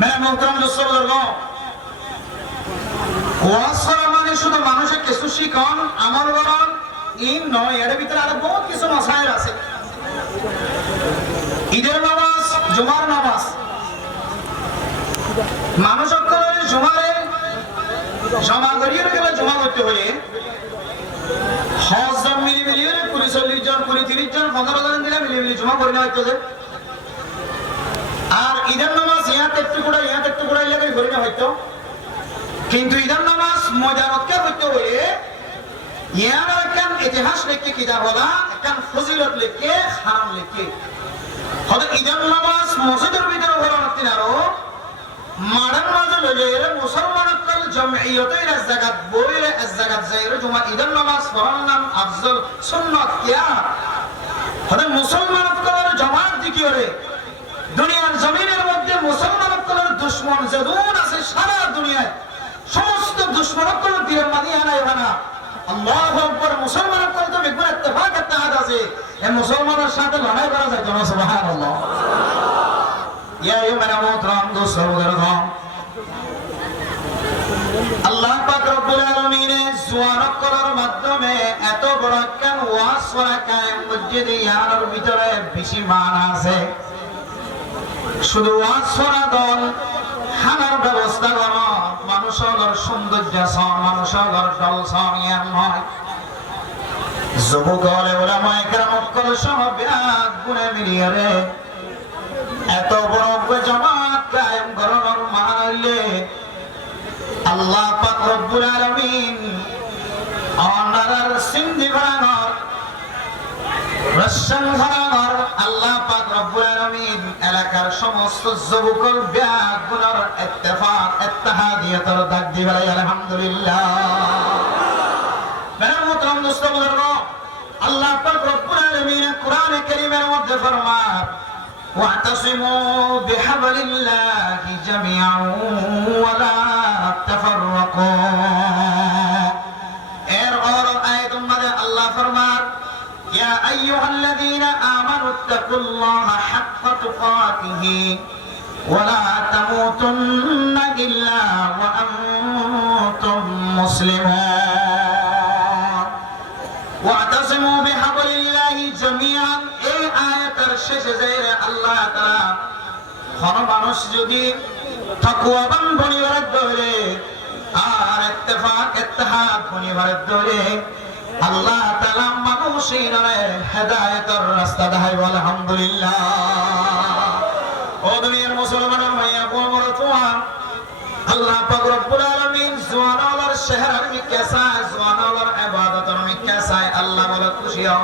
মেরে মোহতরম দোস্তবর্গ, ওয়াজ করা মানে শুধু মানুষের কিছু শিখন আমল করণ ই নয়, এর ভিতরে আরো বহুত কিছু মাসাইল আছে। ঈদের নামাজ, জুমার নামাজ, মানুষ সকলের জুমারে জমা করিয়ে গেলে জমা করতে হয়ে হজ জন মিলি মিলিয়ে 40 জন 30 জন 15 জন মিলে মিলি মিলি জমা করে নেওয়া হইতেছে। আর ঈদের নামাজ ইয়াতে একটু করে লাগে করে নেওয়া হইতো, কিন্তু ঈদের নামাজ মজারতকে হইতে হয়ে ইয়ার একখান ইতিহাস লিখে কিতাব হলা, একখান ফজিলত লিখে হারাম লিখে হয়তো ঈদের নামাজ মসজিদের ভিতরে হলো না তিনারও মাড়ার মাঝে লইলে মুসলমানসকল জমঈয়তের এক জায়গাত বইলে এক জায়গাত যাইরে জুমা ঈদের নামাজ পড়ার নাম আফজল সুন্নাত কিয়া হয়তো মুসলমানসকলের জামাত দিকিরে দুনিয়ার জমিনের মধ্যে মুসলমানসকলের দুশমন যেদুন আছে সারা দুনিয়ায় সমস্ত দুশমনসকলের দিলে মানিয়া নাই না। আল্লাহু আকবার। মুসলমানসকল তো একবার ইত্তেফাক ইত্তেহাদ আছে, এই মুসলমানের সাথে লড়াই করা যায় না। সুবহানাল্লাহ। ইয়া আইয়ুহাল মুহতারাম দোস্তবর্গ, আল্লাহ পাক রব্বুল আলামিন জওয়ানত করার মাধ্যমে এত বড় একটা ওয়াজ করা কায়েম মসজিদে ইয়ার ভিতরে বেশি মানা আছে। শুধু ওয়াজ করা দল খানার ব্যবস্থা করা, মানুষের সৌন্দর্য মানুষের দল ইয়ার নয়। যুবক হলে ওলামা ইকরাম সহ ব্যাগ গুণে মিলিয়ে রে এত বড় জামাত কায়েম করার মানলে আল্লাহ পাক রব্বুল আলামিন অনারার সিন্ধি ঘরানার রশন ঘরানার আল্লাহ পাক রব্বুল আলামিন এলাকার সমস্ত যুবকর ব্যাগুনার ইত্তেফাক ইত্তেহাদিয়তর ডাক দিবাই আলহামদুলিল্লাহ। মেরে মোহতরম দোস্তবর্গ, আল্লাহ পাক রব্বুল আলামিন কোরআনে কারীমের মধ্যে ফরমান واعتصموا بحبل الله جميعا ولا تفرقوا। এর অর আয়াতের মধ্যে আল্লাহ ফরমান ইয়া আইয়ুহাল্লাযীনা আমানু তাকুল্লাহা হাক্কা তুকাতিহি ওয়া লা তামুতুন্না ইল্লা ওয়া আনতুম মুসলিমুন। ওয়াতাসিমু বিহাবলিল্লাহি জামিআন। এই আয়াতের শেষে যাইরে আল্লাহ তাআলা কোন মানুষ যদি তাকওয়াবান বনিবার ধরে আর ইত্তেফাক ইত্তেহাদ বনিবার ধরে আল্লাহ তাআলা মানুষের হেদায়েতের রাস্তা দেখাইব আলহামদুলিল্লাহ। ও দুনিয়ার মুসলমানের ভাইয়া বলবো, আল্লাহ পাক রব্বুল আলামিন জওয়ানার শহর আমি কেসা জওয়ানার ইবাদতের আমি কেসা আল্লাহ বলে খুশি হও।